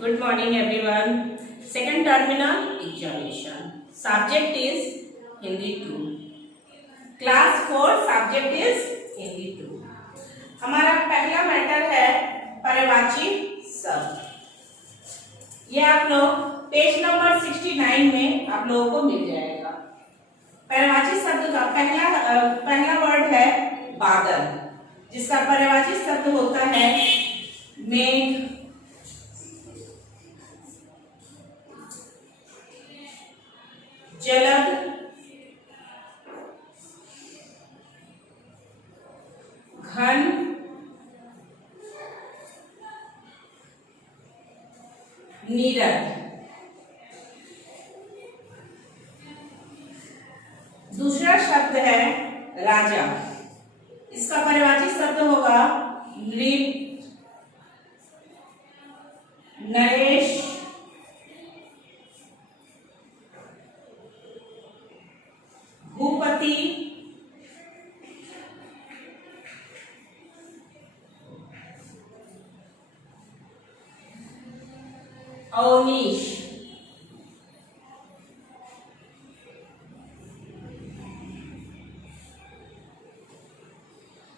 Good morning everyone. Second terminal examination. Subject is Hindi 2. Class 4 subject is Hindi 2. हमारा पहला matter है पर्यायवाची शब्द। ये आप लोग पेज नंबर 69 में आप लोगों को मिल जाएगा। पर्यायवाची शब्द का पहला वर्ड है बादल, जिसका पर्यायवाची शब्द होता है मेघ, जलद, घन, नीरद। दूसरा शब्द है राजा, इसका पर्यायवाची शब्द होगा नृप, नरेश, भूपति, अवनीश।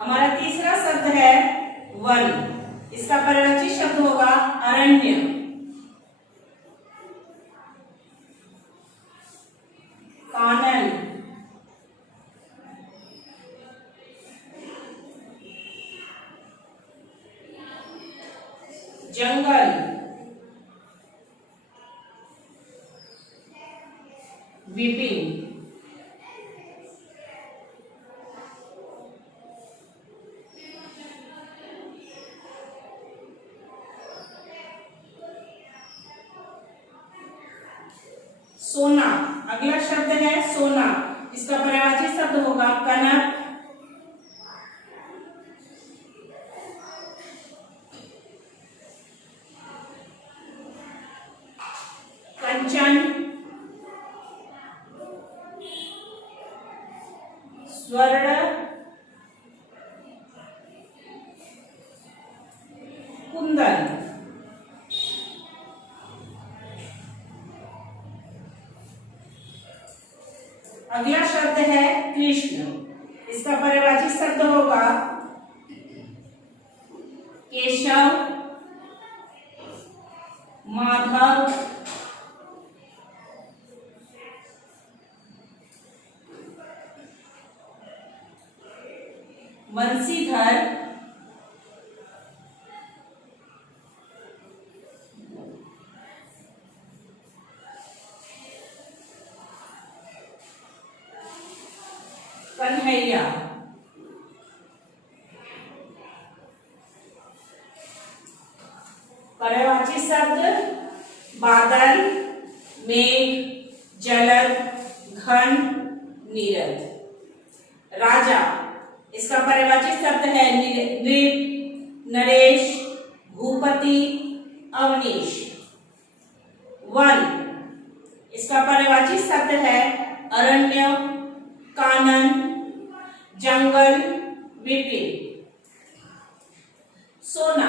हमारा तीसरा शब्द है वन, इसका पर्यायवाची शब्द होगा अरण्य, कानन, जंगल, विपिन। सोना, अगला शब्द है सोना, इसका पर्यायवाची शब्द होगा कनक, कंचन, स्वर्ण, कुंदन। अगला शब्द है कृष्ण, इसका पर्यायवाची शब्द होगा केशव, माधव, वंशीधर, कन्हैया। पर्यायवाची शब्द बादल, मेघ, जलद, घन, नीरद। राजा, इसका पर्यायवाची शब्द है नृप, नरेश, भूपति, अवनीश। वन, इसका पर्यायवाची शब्द है अरण्य, कानन, जंगल, विपिन। सोना,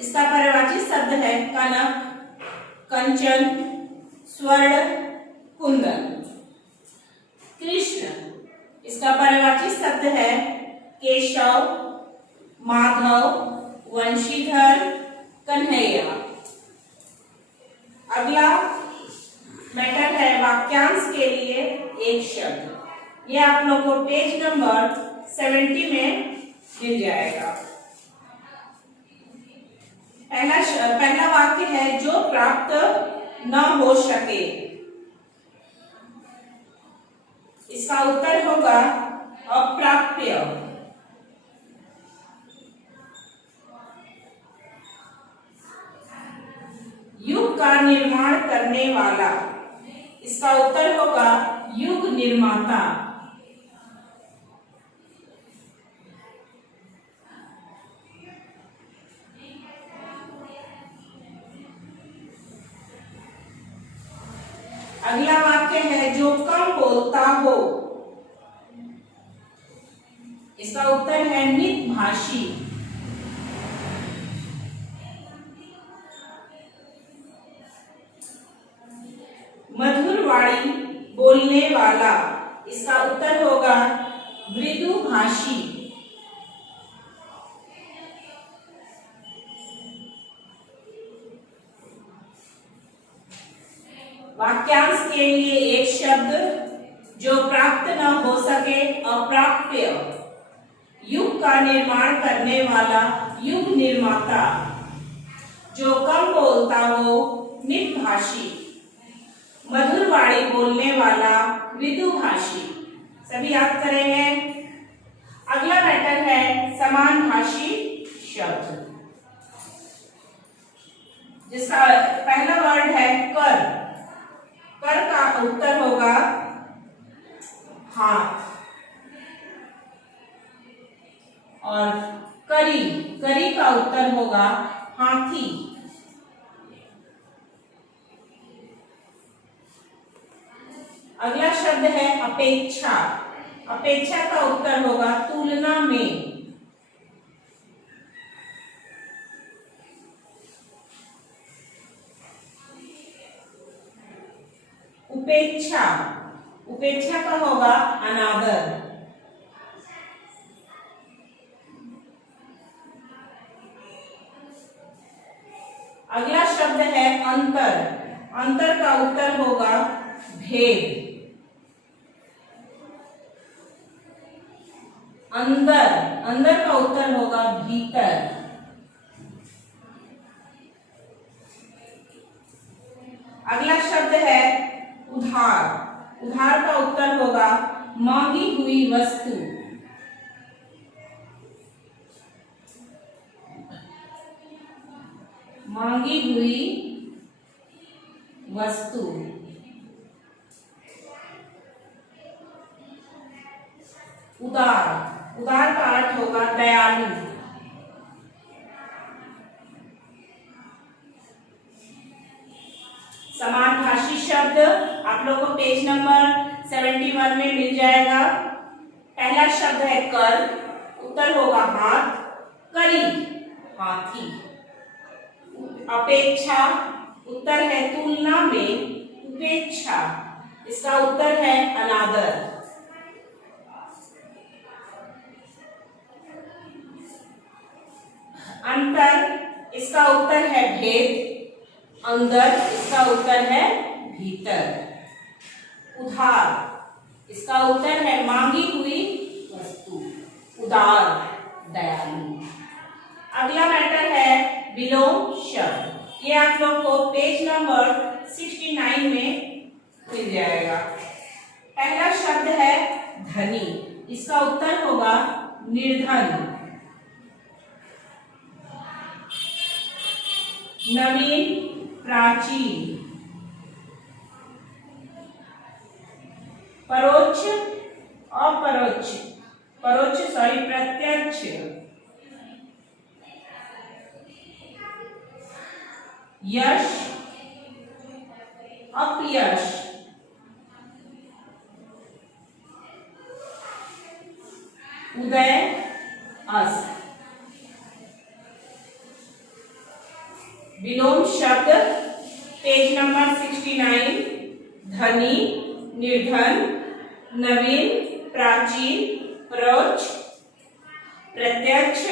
इसका पर्यायवाची शब्द है कनक, कंचन, स्वर्ण, कुंदन। कृष्ण, इसका पर्यायवाची शब्द है केशव, माधव, वंशीधर, कन्हैया। अगला मैटर है वाक्यांश के लिए एक शब्द। ये आप लोगों को पेज नंबर 70 में मिल जाएगा। पहला वाक्य है जो प्राप्त न हो सके, इसका उत्तर होगा अप्राप्य। युग का निर्माण करने वाला, इसका उत्तर होगा युग निर्माता। अगला वाक्य है जो कम बोलता हो, इसका उत्तर है मितभाषी। वाणी बोलने वाला, इसका उत्तर होगा मृदुभाषी। वाक्यांश के लिए एक शब्द जो प्राप्त न हो सके, अप्राप्य। युग का निर्माण करने वाला, युग निर्माता। जो कम बोलता हो, मितभाषी। मधुर वाणी बोलने वाला, मृदुभाषी। सभी याद करेंगे। अगला मैटर है समानभाषी शब्द, जिसका पहला वर्ड है कर। कर का उत्तर होगा हाथ। और करी, करी का उत्तर होगा हाथी। अगला शब्द है अपेक्षा। अपेक्षा का उत्तर होगा तुलना में। उपेक्षा, उपेक्षा का होगा अनादर। अगला शब्द है अंतर। अंतर का उत्तर होगा भेद। अंदर, अंदर का उत्तर होगा भीतर। अगला शब्द है उधार। उधार का उत्तर होगा मांगी हुई वस्तु। मांगी हुई वस्तु। उदार, उदार का अर्थ होगा दयालु। समानभाषी शब्द आप लोग को पेज नंबर 71 में मिल जाएगा। पहला शब्द है कर, उत्तर होगा हाथ। करी, हाथी। अपेक्षा, उत्तर है तुलना में। उपेक्षा, इसका उत्तर है अनादर। अंतर, इसका उत्तर है भेद। अंदर, इसका उत्तर है भीतर। उधार, इसका उत्तर है मांगी हुई वस्तु। उदार, दयालु। अगला मैटर है विलोम शब्द। ये आप लोग को पेज नंबर 69 में मिल जाएगा। पहला शब्द है धनी, इसका उत्तर होगा निर्धन। नवीन, प्राचीन। परोक्ष, अपरोक्ष, प्रत्यक्ष। यश, अपयश। उदय, अस्त। विलोम शब्द पेज नंबर 69। धनी, निर्धन, नवीन, प्राचीन, परोक्ष, प्रत्यक्ष,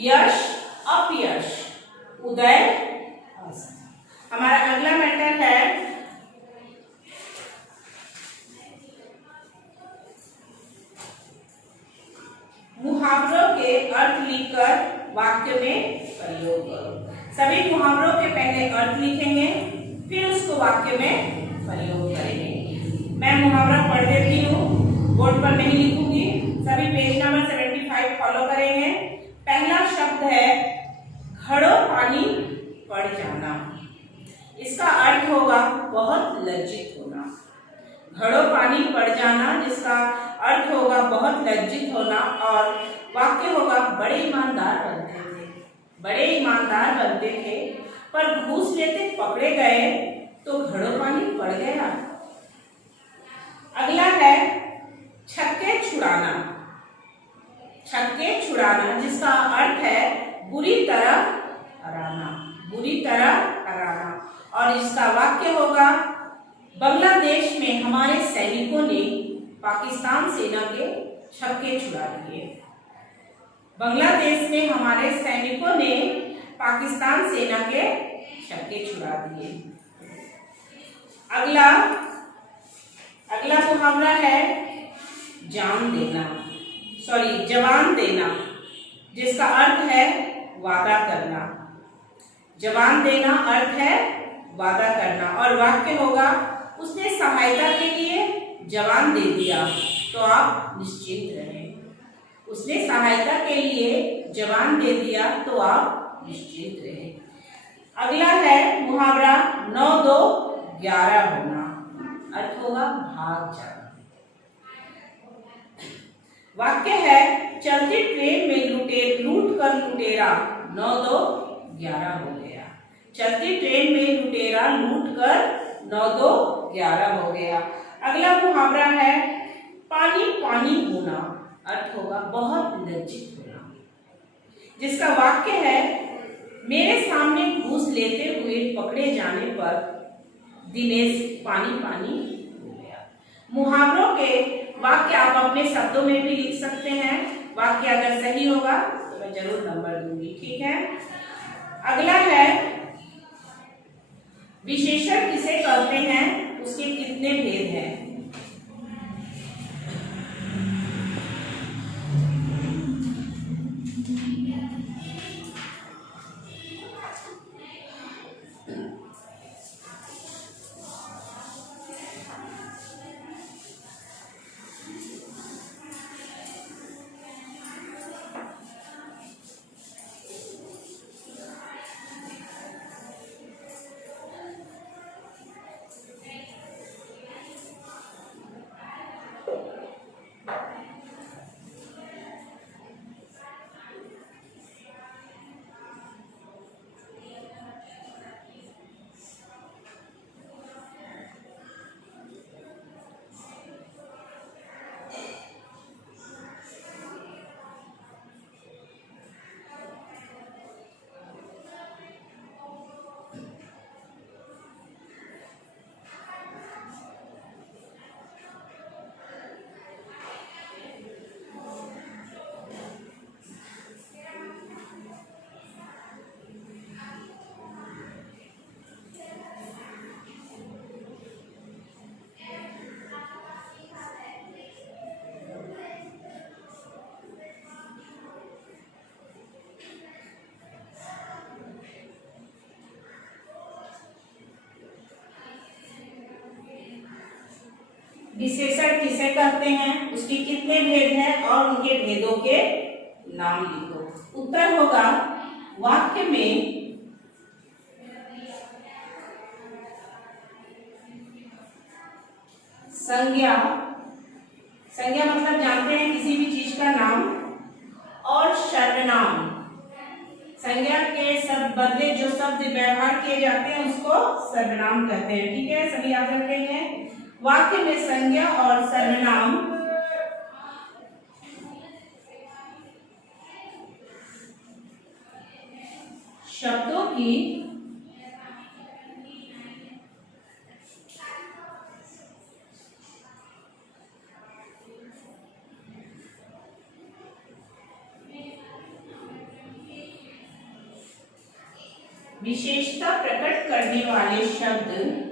यश, अपयश, उदय, अस्त। हमारा अगला मैटर है मुहावरों के अर्थ लिखकर वाक्य में प्रयोग करो। सभी मुहावरों के पहले अर्थ लिखेंगे, फिर उसको वाक्य में प्रयोग करेंगे। मैं मुहावरा पढ़ देती हूँ, बोर्ड पर नहीं लिखूंगी। सभी पेज नंबर 75 फॉलो करेंगे। पहला शब्द है घड़ों पानी पड़ जाना। इसका अर्थ होगा बहुत लज्जित होना। घड़ों पानी पड़ जाना, जिसका अर्थ होगा बहुत लज्जित होना। और वाक्य होगा बड़े ईमानदार बनते थे, बड़े ईमानदार बनते थे, पर घूस लेते पकड़े गए तो घड़ों पानी पड़ गया। अगला है छक्के छुड़ाना। छक्के छुड़ाना, जिसका अर्थ है बुरी तरह हराना, बुरी तरह हराना। और इसका वाक्य होगा बांग्लादेश में हमारे सैनिकों ने पाकिस्तान सेना के छक्के छुड़ा दिए। बांग्लादेश में हमारे सैनिकों ने पाकिस्तान सेना के छक्के छुड़ा दिए। अगला मुहावरा है जवान देना, जिसका अर्थ है वादा करना। जवान देना अर्थ है वादा करना, और वाक्य होगा उसने सहायता के लिए जवान दे दिया तो आप निश्चिंत रहें। उसने सहायता के लिए जवान दे दिया तो आप निश्चिंत रहें। अगला है मुहावरा 9-2-11 होना, अर्थ होगा भाग जाना। वाक्य है चलती ट्रेन में लूट कर लुटेरा 9-2-11 हो गया। चलती ट्रेन में लुटेरा लूट कर 9-2-11 हो गया। अगला मुहावरा है पानी पानी होना, अर्थ होगा बहुत लज्जित होना, जिसका वाक्य है मेरे सामने घूस लेते हुए पकड़े जाने पर दिनेश पानी पानी हो गया। मुहावरों के वाक्य आप अपने शब्दों में भी लिख सकते हैं। वाक्य अगर सही होगा तो मैं जरूर नंबर दूंगी, ठीक है। अगला है विशेषण किसे कहते हैं, उसके कितने भेद हैं। विशेषण किसे कहते हैं, उसके कितने भेद हैं और उनके भेदों के नाम लिखो। उत्तर होगा वाक्य में संज्ञा मतलब जानते हैं किसी भी चीज का नाम, और सर्वनाम संज्ञा के शब्द बदले जो शब्द व्यवहार किए जाते हैं उसको सर्वनाम कहते हैं, ठीक है, सभी याद रखेंगे। वाक्य में संज्ञा और सर्वनाम शब्दों की विशेषता प्रकट करने वाले शब्द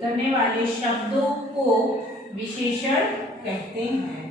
करने वाले शब्दों को विशेषण कहते हैं।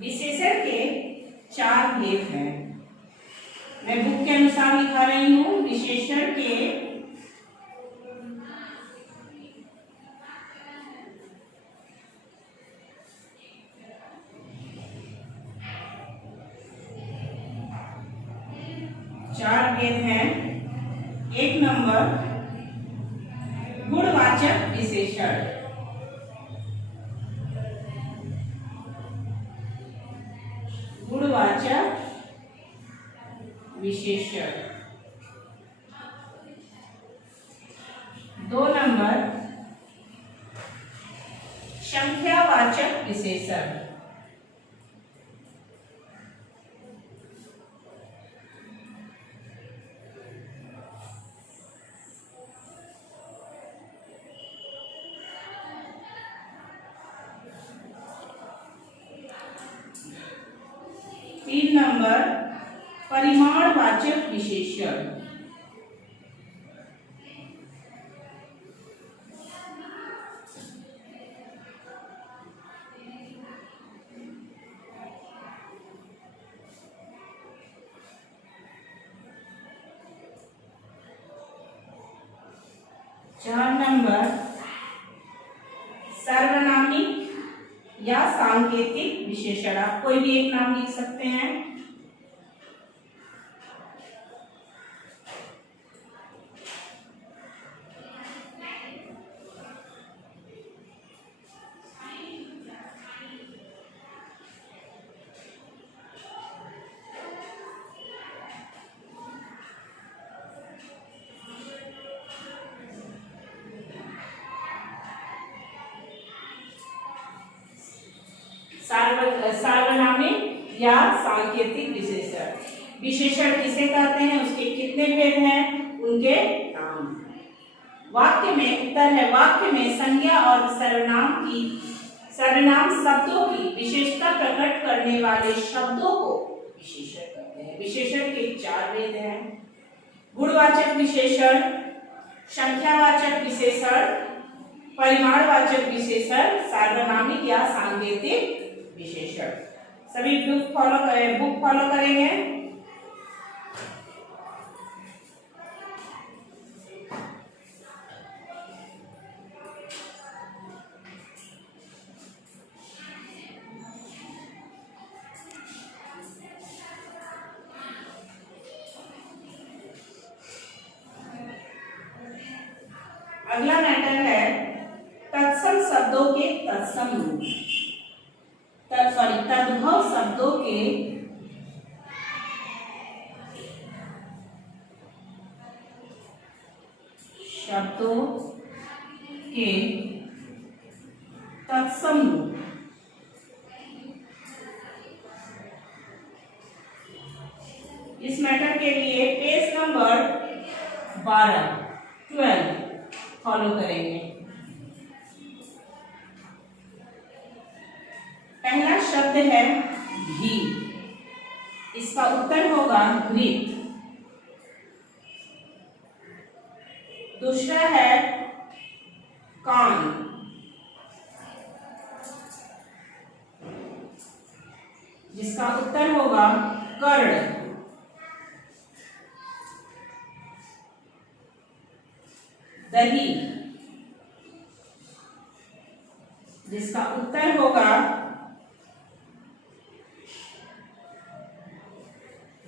विशेषण के 4 भेद हैं, मैं बुक के अनुसार लिखा रही हूं। विशेषण के 4 भेद हैं। 1 नंबर गुणवाचक विशेषण, गुणवाचक विशेषण। 2 नंबर संख्यावाचक विशेषण। 3 नंबर परिमाणवाचक विशेषण। 4 नंबर सार्वनामिक या सांकेतिक विशेषण। आप कोई भी एक नाम लिख सकते हैं। 'सार्वनामिक या सांकेतिक विशेषण'। विशेषण किसे कहते हैं, उसके कितने भेद हैं, उनके नाम। वाक्य में उत्तर है, वाक्य में संज्ञा और सर्वनाम शब्दों की विशेषता प्रकट करने वाले शब्दों को विशेषण कहते हैं। विशेषण के 4 भेद हैं। गुणवाचक विशेषण, संख्यावाचक विशेषण, परिमाणवाचक विशेषण, सार्वनामिक या सांकेतिक विशेषण। सभी बुक फॉलो करेंगे। अगला मैटर है तत्सम शब्दों के तत्सम रूप। तद्भव शब्दों के तत्सम रूप। इस मैटर के लिए पेज नंबर 12 फॉलो करेंगे। पहला शब्द है घी, इसका उत्तर होगा घृत। दूसरा है कान, जिसका उत्तर होगा कर्ण। दही, जिसका उत्तर होगा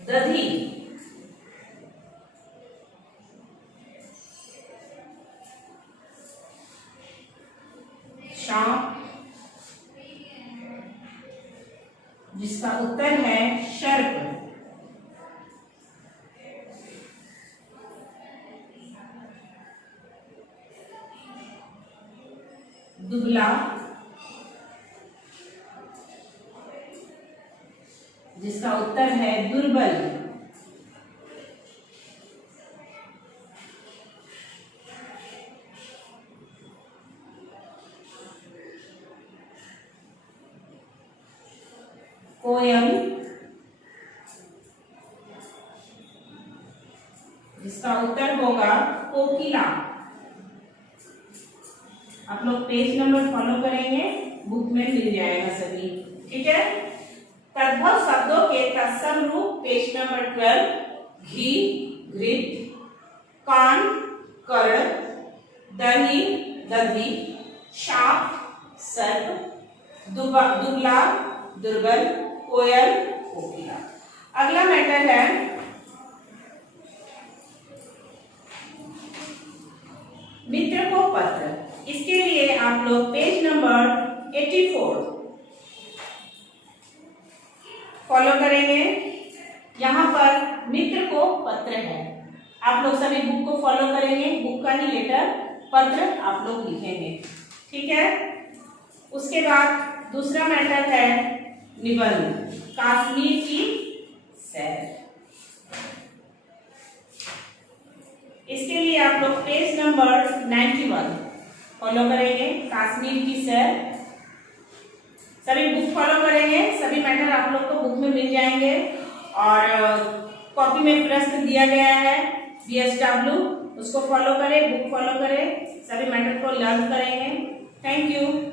दधी। सांप, जिसका उत्तर है सर्प। दुबला, जिसका उत्तर है दुर्बल। कोयल, जिसका उत्तर होगा कोकिला। आप लोग पेज नंबर फॉलो करेंगे, बुक में मिल जाएगा सभी, ठीक है। तद्भव शब्दों के तत्सम रूप पेज नंबर 12। घी, घृत, कान, कर्ण, दही, दधी, सांप, सर्प, दुबला, दुर्बल, कोयल, कोकिला। अगला मैटर है मित्र को पत्र। इसके लिए आप लोग पेज नंबर 84 फॉलो करेंगे। यहाँ पर मित्र को पत्र है, आप लोग सभी बुक को फॉलो करेंगे, बुक का ही लेटर पत्र आप लोग लिखेंगे, ठीक है। उसके बाद दूसरा मैटर है निबंध, कश्मीर की सैर। इसके लिए आप लोग पेज नंबर 91 फॉलो करेंगे, कश्मीर की सैर। सभी बुक फॉलो करेंगे, सभी मैटर आप लोग को बुक में मिल जाएंगे और कॉपी में प्रश्न दिया गया है BSW, उसको फॉलो करें, बुक फॉलो करें, सभी मैटर को लर्न करेंगे। Thank you.